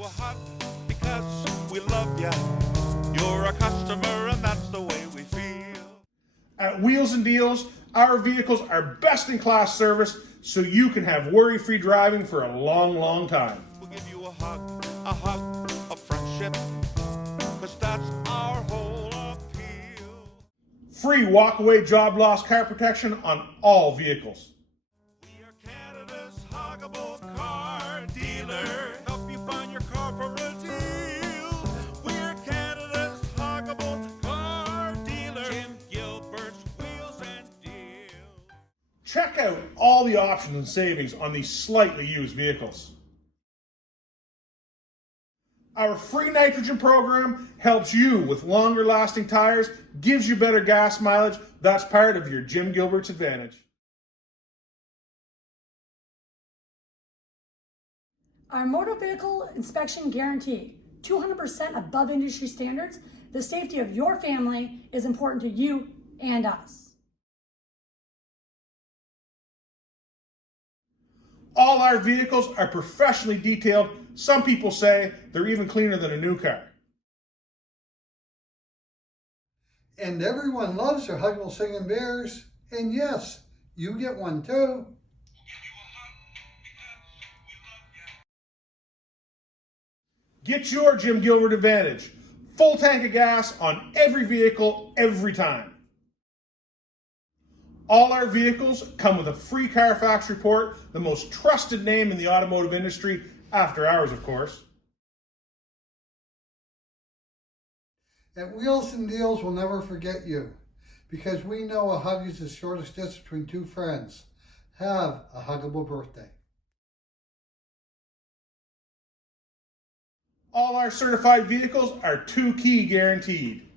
you a hug because we love you. You're a customer and that's the way we feel. At Wheels and Deals, our vehicles are best-in-class service so you can have worry-free driving for a long, long time. We'll give you a hug of friendship, because that's our whole appeal. Free walk-away job loss car protection on all vehicles. We are Canada's huggable car dealer. Help you find your car for a deal. We're Canada's huggable car dealer. Jim Gilbert's Wheels and Deals. Check out all the options and savings on these slightly used vehicles. Our free nitrogen program helps you with longer lasting tires, gives you better gas mileage. That's part of your Jim Gilbert's advantage. Our motor vehicle inspection guarantee, 200% above industry standards. The safety of your family is important to you and us. All our vehicles are professionally detailed. Some people say they're even cleaner than a new car. And everyone loves their huggable singing bears. And yes, you get one too. Get your Jim Gilbert advantage. Full tank of gas on every vehicle, every time. All our vehicles come with a free Carfax report, the most trusted name in the automotive industry, after hours, of course. At Wheels and Deals, we'll never forget you, because we know a hug is the shortest distance between two friends. Have a huggable birthday. All our certified vehicles are 2-key guaranteed.